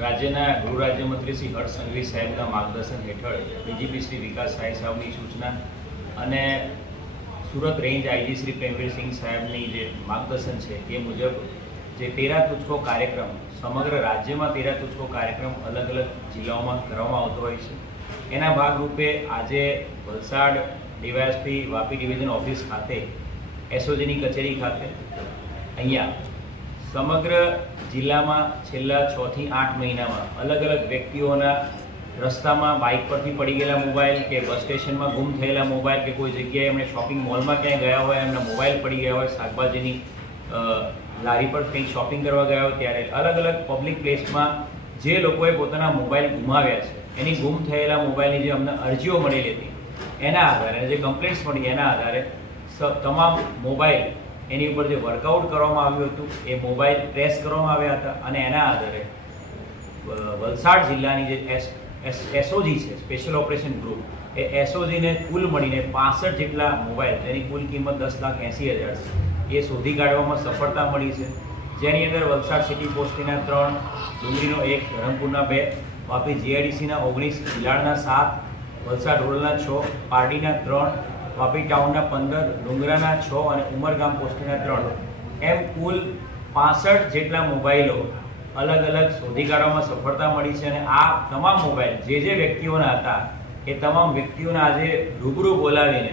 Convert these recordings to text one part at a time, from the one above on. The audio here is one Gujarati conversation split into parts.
રાજ્યના ગૃહ રાજ્યમંત્રી શ્રી હર્ષ સંઘવી સાહેબના માર્ગદર્શન હેઠળ ડીજીપી શ્રી વિકાસ સાઈ સાહેબની સૂચના અને સુરત રેન્જ આઈજી શ્રી પ્રેમવીરસિંહ સાહેબની જે માર્ગદર્શન છે તે મુજબ જે તેરા તુચકો કાર્યક્રમ, સમગ્ર રાજ્યમાં તેરા તુચકો કાર્યક્રમ અલગ અલગ જિલ્લાઓમાં કરવામાં આવતો હોય છે. એના ભાગરૂપે આજે Valsad DYSP Vapi division office ખાતે એસઓજીની કચેરી ખાતે, અહીંયા સમગ્ર જિલ્લામાં છેલ્લા છ થી આઠ મહિનામાં અલગ અલગ વ્યક્તિઓના રસ્તામાં બાઇક પરથી પડી ગયેલા મોબાઈલ કે બસ સ્ટેશનમાં ગુમ થયેલા મોબાઈલ કે કોઈ જગ્યાએ એમણે શોપિંગ મોલમાં ક્યાંય ગયા હોય, એમના મોબાઈલ પડી ગયા હોય, શાકભાજીની લારી પર કંઈક શોપિંગ કરવા ગયા હોય, ત્યારે અલગ અલગ પબ્લિક પ્લેસમાં જે લોકોએ પોતાના મોબાઈલ ગુમાવ્યા છે, એની ગુમ થયેલા મોબાઈલની જે અમને અરજીઓ મળેલી હતી, એના આધારે જે કમ્પ્લેન્ટ્સ મળી એના આધારે તમામ મોબાઈલ એની ઉપર જે વર્કઆઉટ કરવામાં આવ્યું હતું, એ મોબાઈલ ટ્રેસ કરવામાં આવ્યા હતા અને એના આધારે વલસાડ જિલ્લાની જે એસ એસ, એસઓજી છે સ્પેશિયલ ઓપરેશન ગ્રુપ એ એસઓજીને કુલ મળીને પાસઠ જેટલા મોબાઈલ જેની કુલ કિંમત દસ લાખ એંસી હજાર છે. એ શોધી કાઢવામાં સફળતા મળી છે. જેની અંદર વલસાડ સિટી પોસ્ટના ત્રણ, ડુંગળીનો એક, ધરમપુરના બે વાપી જીઆઈડીસીના ઓગણીસ ભીલાડના સાત, વલસાડ રૂરલના છ પાર્ટીના ત્રણ વાપી ટાઉનના પંદર, ડુંગરાના છ અને ઉમરગામ પોસ્ટના ત્રણ. એમ કુલ પાસઠ જેટલા મોબાઈલો અલગ અલગ શોધી કાઢવામાં સફળતા મળી છે અને આ તમામ મોબાઈલ જે જે વ્યક્તિઓના હતા, એ તમામ વ્યક્તિઓને આજે રૂબરૂ બોલાવીને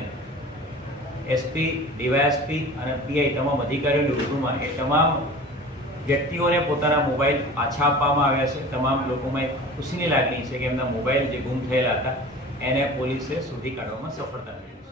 એસપી, ડીવાયએસપી અને પીઆઈ તમામ અધિકારીઓની રૂબરૂમાં એ તમામ વ્યક્તિઓને પોતાના મોબાઈલ પાછા આપવામાં આવ્યા છે. તમામ લોકોમાં એક ખુશીની લાગણી છે કે એમના મોબાઈલ જે ગુમ થયેલા હતા, એને પોલીસે શોધી કાઢવામાં સફળતા મળી